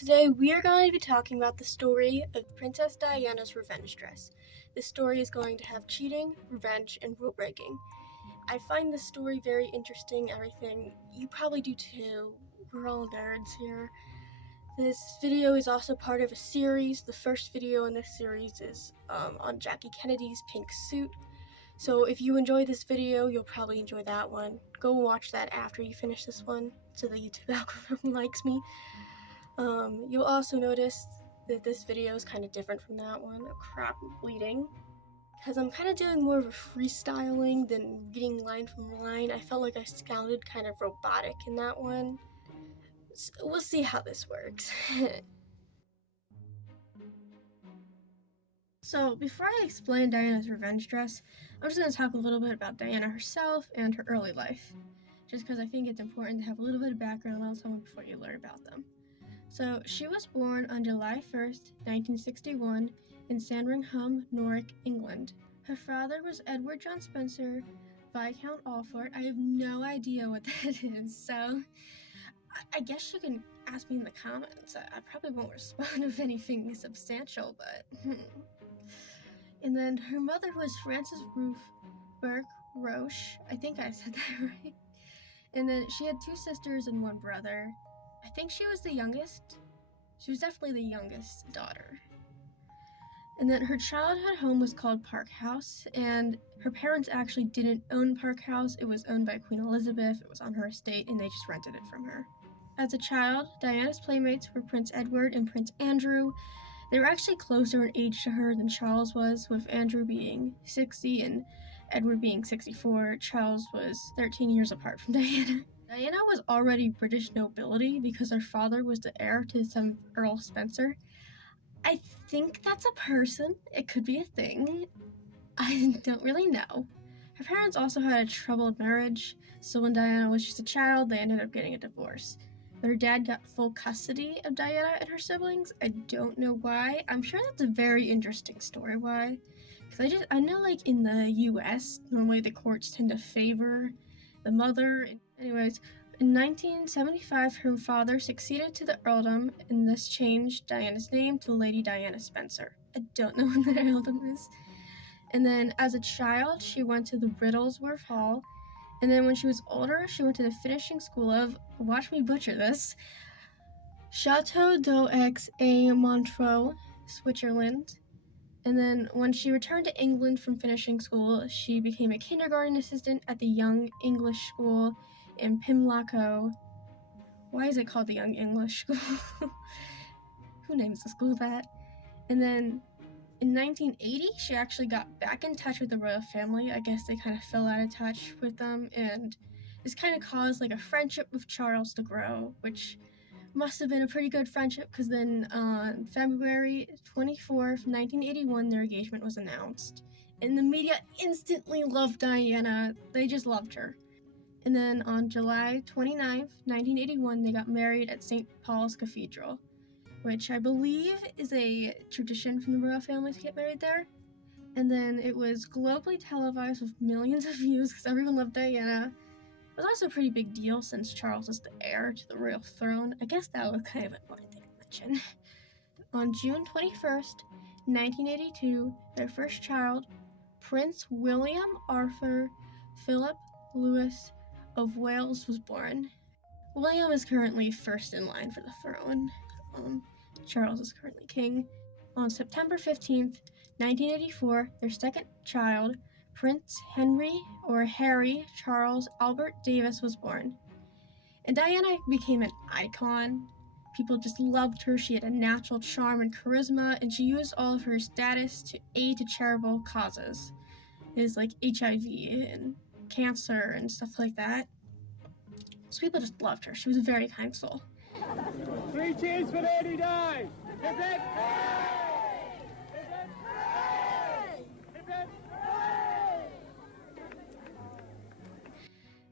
Today we are going to be talking about the story of Princess Diana's revenge dress. This story is going to have cheating, revenge, and rule breaking. I find this story very interesting, everything. You probably do too. We're all nerds here. This video is also part of a series. The first video in this series is on Jackie Kennedy's pink suit. So if you enjoy this video, you'll probably enjoy that one. Go watch that after you finish this one so the YouTube algorithm likes me. You'll also notice that this video is kind of different from that one. Oh crap, I'm bleeding. Because I'm kind of doing more of a freestyling than reading line from line. I felt like I sounded kind of robotic in that one. So we'll see how this works. So, before I explain Diana's revenge dress, I'm just going to talk a little bit about Diana herself and her early life. Just because I think it's important to have a little bit of background on someone before you learn about them. So, she was born on July 1st, 1961, in Sandringham, Norfolk, England. Her father was Edward John Spencer, Viscount Alford. I have no idea what that is, so I guess you can ask me in the comments. I probably won't respond with anything substantial, but And then her mother was Frances Ruth Burke Roche. I think I said that right. And then she had two sisters and one brother. I think she was the youngest. She was definitely the youngest daughter. And then her childhood home was called Park House, and her parents actually didn't own Park House. It was owned by Queen Elizabeth. It was on her estate, and they just rented it from her. As a child, Diana's playmates were Prince Edward and Prince Andrew. They were actually closer in age to her than Charles was, with Andrew being 60 and Edward being 64. Charles was 13 years apart from Diana. Diana was already British nobility because her father was the heir to the 7th Earl Spencer. I think that's a person. It could be a thing. I don't really know. Her parents also had a troubled marriage, so when Diana was just a child, they ended up getting a divorce. But her dad got full custody of Diana and her siblings. I don't know why. I'm sure that's a very interesting story why. Because I know like in the US, normally the courts tend to favor the mother. Anyways, in 1975, her father succeeded to the earldom, and this changed Diana's name to Lady Diana Spencer. I don't know when the earldom is. And then as a child, she went to the Riddlesworth Hall. And then when she was older, she went to the finishing school of, watch me butcher this, Chateau d'Aix Montreux, Switzerland. And then when she returned to England from finishing school, she became a kindergarten assistant at the Young English School in Pimlico. Why is it called the Young English School? Who names the school that? And then in 1980, she actually got back in touch with the royal family. I guess they kind of fell out of touch with them, and this kind of caused like a friendship with Charles to grow, which must have been a pretty good friendship because then on February 24th, 1981, their engagement was announced. And the media instantly loved Diana. They just loved her. And then on July 29th, 1981, they got married at St. Paul's Cathedral, which I believe is a tradition from the royal family to get married there. And then it was globally televised with millions of views because everyone loved Diana. It was also a pretty big deal since Charles is the heir to the royal throne. I guess that was kind of an important thing to mention. On June 21st, 1982, their first child, Prince William Arthur Philip Louis of Wales, was born. William is currently first in line for the throne. Charles is currently king. On September 15th, 1984, their second child, Prince Henry or Harry Charles Albert Davis, was born. And Diana became an icon. People just loved her. She had a natural charm and charisma, and she used all of her status to aid to charitable causes. Is like HIV and cancer and stuff like that. So people just loved her. She was a very kind soul. 3 cheers for Lady Di! Hip hip! Hooray! Hip hip! Hooray! Hip hip! Hooray!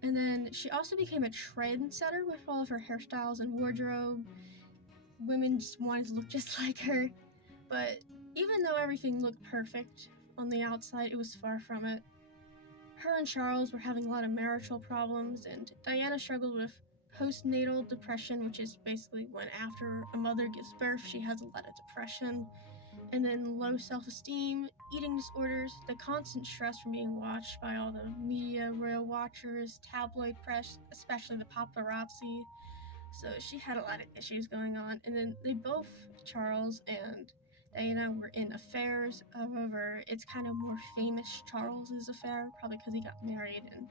And then she also became a trendsetter with all of her hairstyles and wardrobe. Women just wanted to look just like her. But even though everything looked perfect on the outside, it was far from it. Her and Charles were having a lot of marital problems, and Diana struggled with postnatal depression, which is basically when after a mother gives birth, she has a lot of depression, and then low self-esteem, eating disorders, the constant stress from being watched by all the media, royal watchers, tabloid press, especially the paparazzi. So she had a lot of issues going on, and then they both, Charles and Diana, were in affairs. However, it's kind of more famous Charles's affair, probably because he got married, and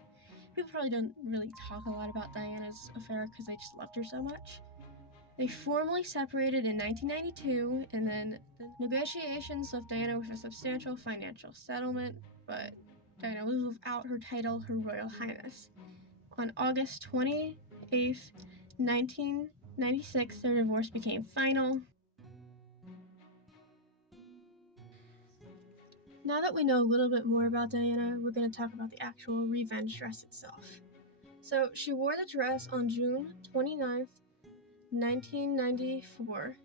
people probably don't really talk a lot about Diana's affair because they just loved her so much. They formally separated in 1992, and then the negotiations left Diana with a substantial financial settlement, but Diana was without her title, Her Royal Highness. On August 28th, 1996, their divorce became final. Now that we know a little bit more about Diana, we're going to talk about the actual revenge dress itself. So she wore the dress on June 29th, 1994,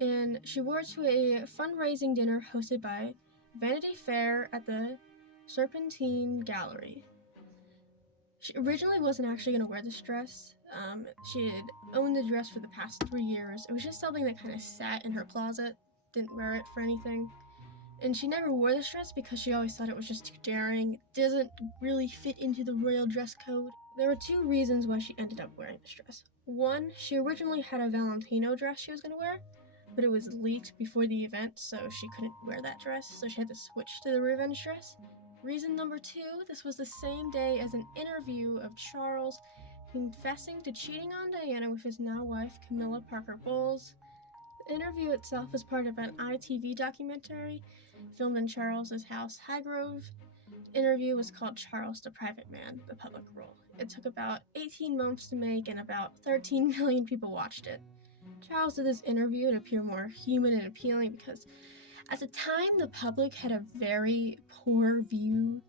and she wore it to a fundraising dinner hosted by Vanity Fair at the Serpentine Gallery. She originally wasn't actually going to wear this dress. She had owned the dress for the past 3 years. It was just something that kind of sat in her closet, didn't wear it for anything. And she never wore this dress because she always thought it was just too daring. It doesn't really fit into the royal dress code. There were 2 reasons why she ended up wearing this dress. One, she originally had a Valentino dress she was going to wear, but it was leaked before the event, so she couldn't wear that dress, so she had to switch to the revenge dress. Reason number 2, this was the same day as an interview of Charles confessing to cheating on Diana with his now wife, Camilla Parker Bowles. The interview itself is part of an ITV documentary filmed in Charles's house, Highgrove. The interview was called Charles the Private Man, The Public Role. It took about 18 months to make, and about 13 million people watched it. Charles did this interview to appear more human and appealing because at the time the public had a very poor view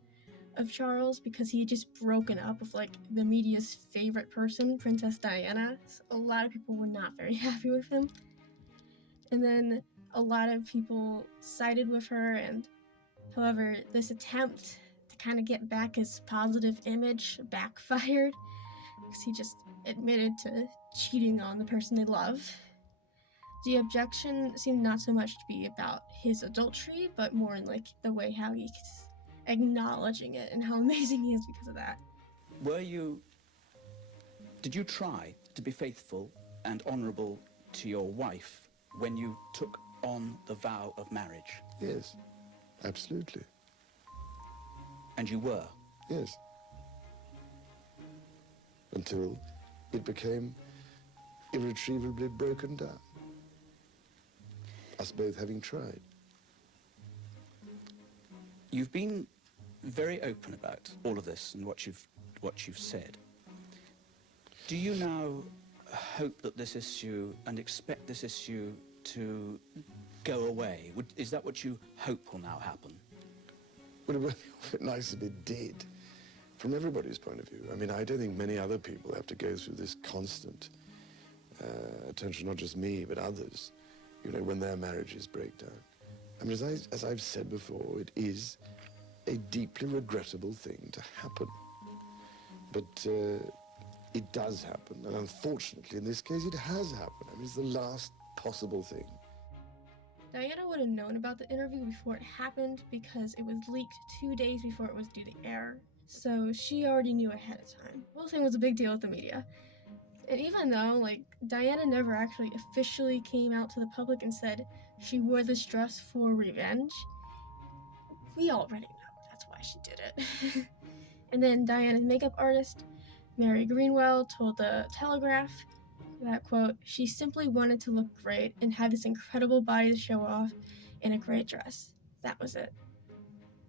of Charles because he had just broken up with the media's favorite person, Princess Diana. So a lot of people were not very happy with him. And then a lot of people sided with her, and however, this attempt to kind of get back his positive image backfired because he just admitted to cheating on the person they love. The objection seemed not so much to be about his adultery, but more in the way how he's acknowledging it and how amazing he is because of that. Did you try to be faithful and honourable to your wife when you took on the vow of marriage? Yes, absolutely. And you were? Yes. Until it became irretrievably broken down. Us both having tried. You've been very open about all of this and what you've said. Do you now hope that this issue and expect this issue to go away? Is that what you hope will now happen? Well, it would be nice if it did, from everybody's point of view. I mean, I don't think many other people have to go through this constant attention, not just me, but others, when their marriages break down. I mean, as I've said before, it is a deeply regrettable thing to happen. But it does happen, and unfortunately, in this case, it has happened. I mean, it's the last possible thing. Diana would have known about the interview before it happened because it was leaked 2 days before it was due to air. So she already knew ahead of time. The whole thing was a big deal with the media. And even though, Diana never actually officially came out to the public and said she wore this dress for revenge, we already know that's why she did it. And then Diana's makeup artist, Mary Greenwell, told the Telegraph that, quote, she simply wanted to look great and had this incredible body to show off in a great dress. That was it.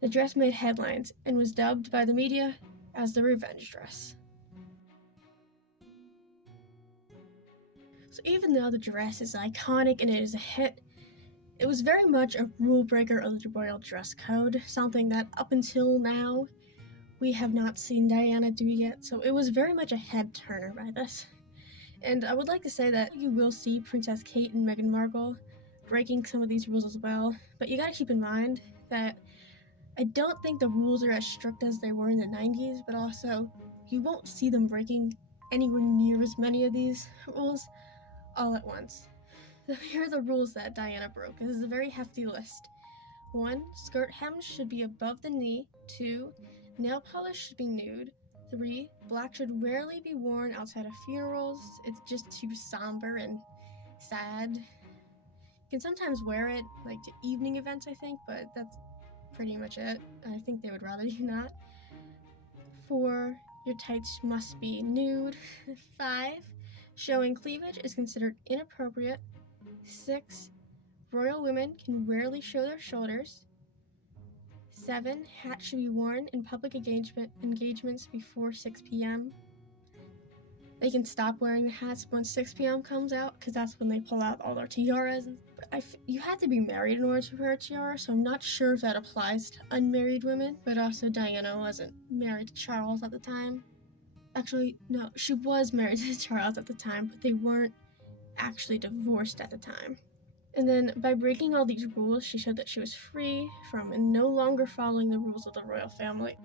The dress made headlines and was dubbed by the media as the revenge dress. So even though the dress is iconic and it is a hit, it was very much a rule breaker of the royal dress code, something that up until now we have not seen Diana do yet, so it was very much a head turner by this. And I would like to say that you will see Princess Kate and Meghan Markle breaking some of these rules as well, but you gotta keep in mind that I don't think the rules are as strict as they were in the 90s, but also you won't see them breaking anywhere near as many of these rules all at once. So here are the rules that Diana broke. This is a very hefty list. 1. Skirt hems should be above the knee. 2. Nail polish should be nude. 3. Black should rarely be worn outside of funerals. It's just too somber and sad. You can sometimes wear it like to evening events, I think, but that's pretty much it. I think they would rather you not. 4. Your tights must be nude. 5. Showing cleavage is considered inappropriate. 6. Royal women can rarely show their shoulders. 7. Hats should be worn in public engagements before 6 p.m. They can stop wearing the hats once 6 p.m. comes out, because that's when they pull out all their tiaras. You had to be married in order to wear a tiara, so I'm not sure if that applies to unmarried women, but also Diana wasn't married to Charles at the time. Actually, no, she was married to Charles at the time, but they weren't actually divorced at the time. And then, by breaking all these rules, she showed that she was free from and no longer following the rules of the royal family.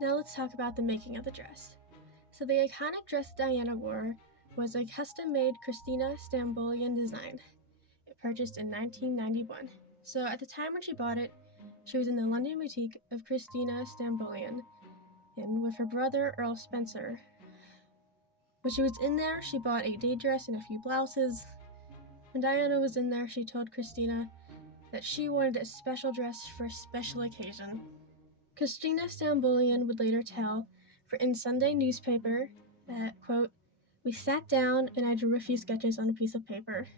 Now let's talk about the making of the dress. So the iconic dress Diana wore was a custom-made Christina Stambolian design. It purchased in 1991. So at the time when she bought it, she was in the London boutique of Christina Stambolian, and with her brother Earl Spencer. When she was in there, she bought a day dress and a few blouses. When Diana was in there, she told Christina that she wanted a special dress for a special occasion. Christina Stambolian would later tell in Sunday newspaper that, quote, "We sat down and I drew a few sketches on a piece of paper.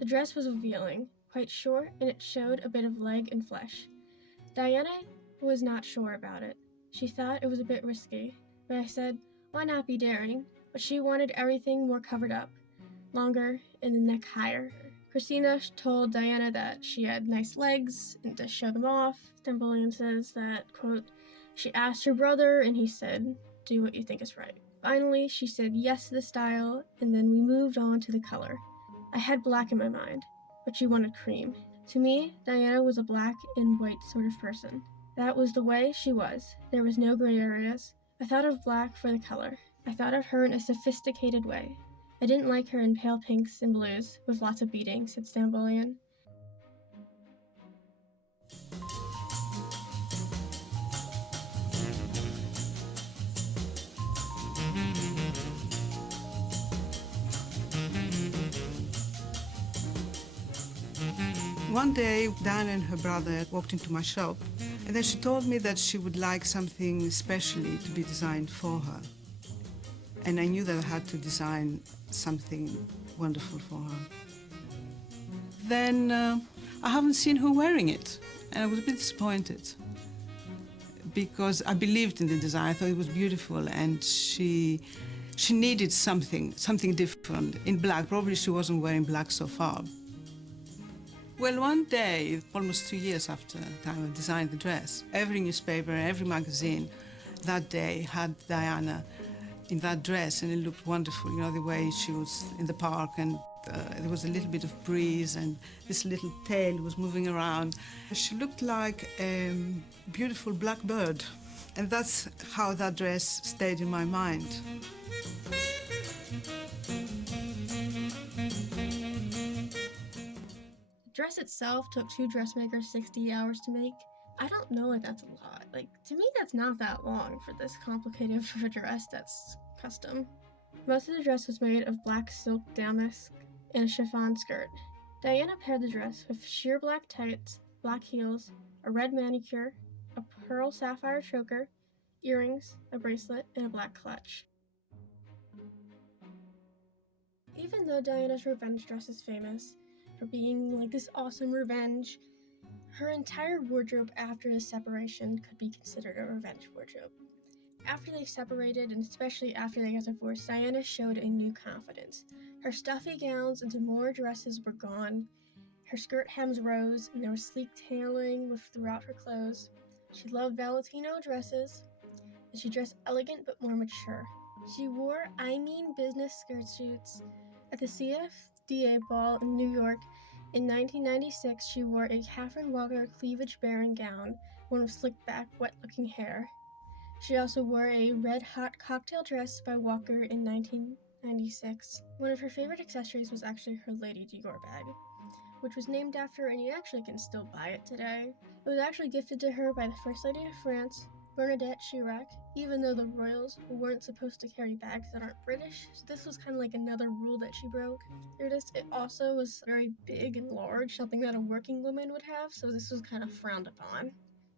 The dress was revealing, quite short, and it showed a bit of leg and flesh. Diana was not sure about it. She thought it was a bit risky, but I said, why not be daring? But she wanted everything more covered up, longer, and the neck higher. Christina told Diana that she had nice legs and to show them off. Stambolian says that, quote, she asked her brother and he said, do what you think is right. Finally, she said yes to the style, and then we moved on to the color. I had black in my mind, but she wanted cream. To me, Diana was a black and white sort of person. That was the way she was. There was no gray areas. I thought of black for the color. I thought of her in a sophisticated way. I didn't like her in pale pinks and blues with lots of beading, said Stambolian. One day, Diana and her brother walked into my shop, and then she told me that she would like something specially to be designed for her. And I knew that I had to design something wonderful for her. Then I haven't seen her wearing it, and I was a bit disappointed because I believed in the design. I thought it was beautiful, and she needed something different in black. Probably she wasn't wearing black so far. Well, one day, almost 2 years after the time I designed the dress, every newspaper, every magazine that day had Diana in that dress, and it looked wonderful. You know, the way she was in the park, and there was a little bit of breeze, and this little tail was moving around. She looked like a beautiful black bird, and that's how that dress stayed in my mind. The dress itself took 2 dressmakers 60 hours to make. I don't know if that's a lot. Like, to me, that's not that long for this complicated of a dress that's custom. Most of the dress was made of black silk damask and a chiffon skirt. Diana paired the dress with sheer black tights, black heels, a red manicure, a pearl sapphire choker, earrings, a bracelet, and a black clutch. Even though Diana's revenge dress is famous for being like this awesome revenge, her entire wardrobe after the separation could be considered a revenge wardrobe. After they separated, and especially after they got divorced, Diana showed a new confidence. Her stuffy gowns into more dresses were gone. Her skirt hems rose, and there was sleek tailoring throughout her clothes. She loved Valentino dresses, and she dressed elegant but more mature. She wore business skirt suits at the CFDA ball in New York. In 1996, she wore a Catherine Walker cleavage-bearing gown, one with slicked back, wet-looking hair. She also wore a red hot cocktail dress by Walker in 1996. One of her favorite accessories was actually her Lady Dior bag, which was named after her, and you actually can still buy it today. It was actually gifted to her by the First Lady of France, Bernadette Chirac, even though the royals weren't supposed to carry bags that aren't British, so this was kind of like another rule that she broke. It also was very big and large, something that a working woman would have, so this was kind of frowned upon.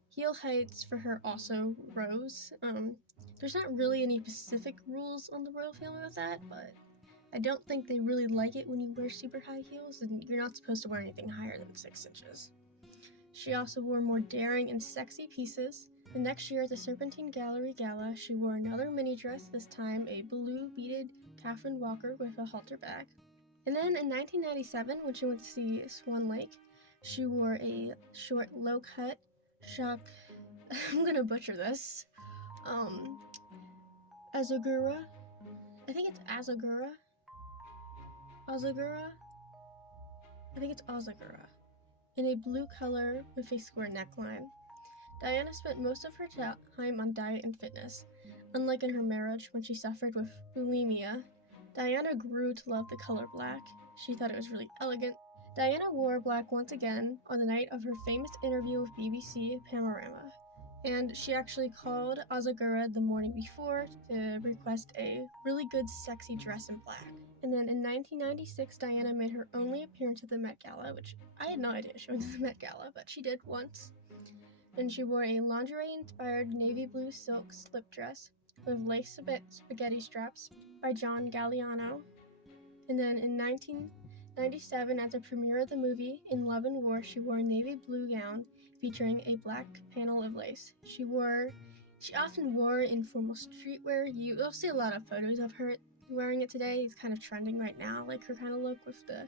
Heel heights for her also rose. There's not really any specific rules on the royal family with that, but I don't think they really like it when you wear super high heels, and you're not supposed to wear anything higher than 6 inches. She also wore more daring and sexy pieces. The next year at the Serpentine Gallery Gala, she wore another mini dress, this time a blue beaded Catherine Walker with a halter bag. And then in 1997, when she went to see Swan Lake, she wore a short low-cut I'm gonna butcher this, Azagura. I think it's Azagura. Azagura? I think it's Azagura. In a blue color with a square neckline. Diana spent most of her time on diet and fitness. Unlike in her marriage, when she suffered with bulimia, Diana grew to love the color black. She thought it was really elegant. Diana wore black once again on the night of her famous interview with BBC Panorama, and she actually called Azagura the morning before to request a really good sexy dress in black. And then in 1996, Diana made her only appearance at the Met Gala, which I had no idea she went to the Met Gala, but she did once. And she wore a lingerie-inspired navy blue silk slip dress with lace spaghetti straps by John Galliano. And then in 1997, at the premiere of the movie In Love and War, she wore a navy blue gown featuring a black panel of lace. She often wore informal streetwear. You'll see a lot of photos of her wearing it today. It's kind of trending right now, like her kind of look with the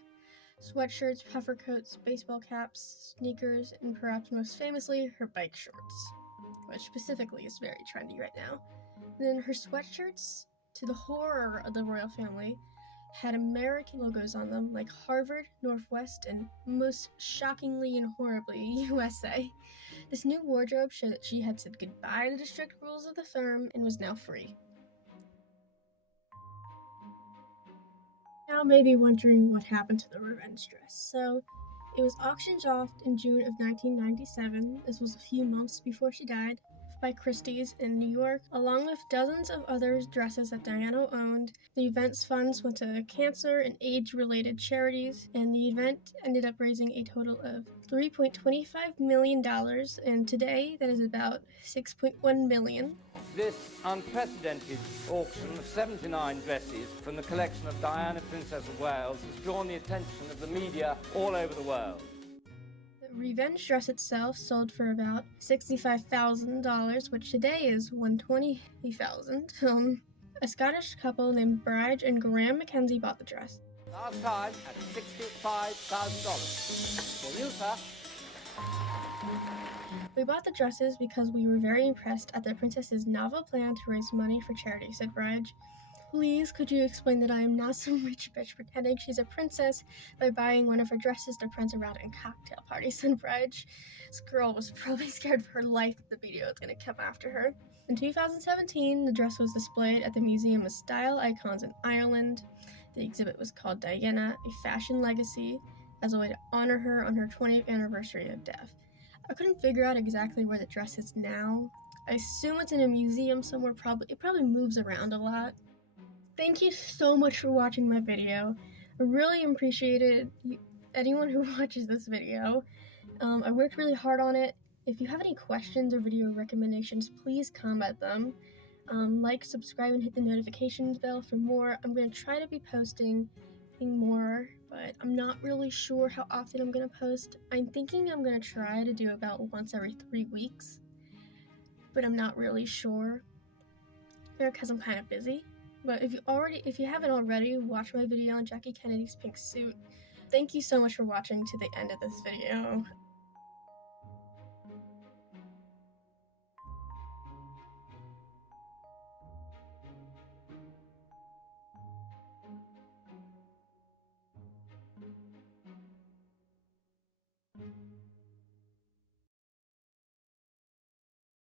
sweatshirts, puffer coats, baseball caps, sneakers, and perhaps most famously, her bike shorts, which specifically is very trendy right now. And then her sweatshirts, to the horror of the royal family, had American logos on them, like Harvard, Northwest, and most shockingly and horribly, USA. This new wardrobe showed that she had said goodbye to the strict rules of the firm and was now free. Now may be wondering what happened to the revenge dress. So, it was auctioned off in June of 1997. This was a few months before she died, by Christie's in New York, along with dozens of other dresses that Diana owned. The event's funds went to cancer and AIDS-related charities, and the event ended up raising a total of $3.25 million, and today that is about $6.1 million. This unprecedented auction of 79 dresses from the collection of Diana, Princess of Wales, has drawn the attention of the media all over the world. The revenge dress itself sold for about $65,000, which today is $120,000. A Scottish couple named Bride and Graham Mackenzie bought the dress. Last time at $65,000. For you, sir. We bought the dresses because we were very impressed at the princess's novel plan to raise money for charity, said Bride. Please, could you explain that I am not some rich bitch pretending she's a princess by buying one of her dresses to prance around in cocktail parties, said Bride. This girl was probably scared for her life that the video was going to come after her. In 2017, the dress was displayed at the Museum of Style Icons in Ireland. The exhibit was called Diana, a Fashion Legacy, as a way to honor her on her 20th anniversary of death. I couldn't figure out exactly where the dress is now. I assume it's in a museum somewhere. It probably moves around a lot. Thank you so much for watching my video. I really appreciated anyone who watches this video. I worked really hard on it. If you have any questions or video recommendations, please comment them. Like, subscribe, and hit the notifications bell for more. I'm going to try to be posting more, but I'm not really sure how often I'm going to post. I'm thinking I'm going to try to do about once every 3 weeks, but I'm not really sure because I'm kind of busy. But if you haven't already, watch my video on Jackie Kennedy's pink suit. Thank you so much for watching to the end of this video.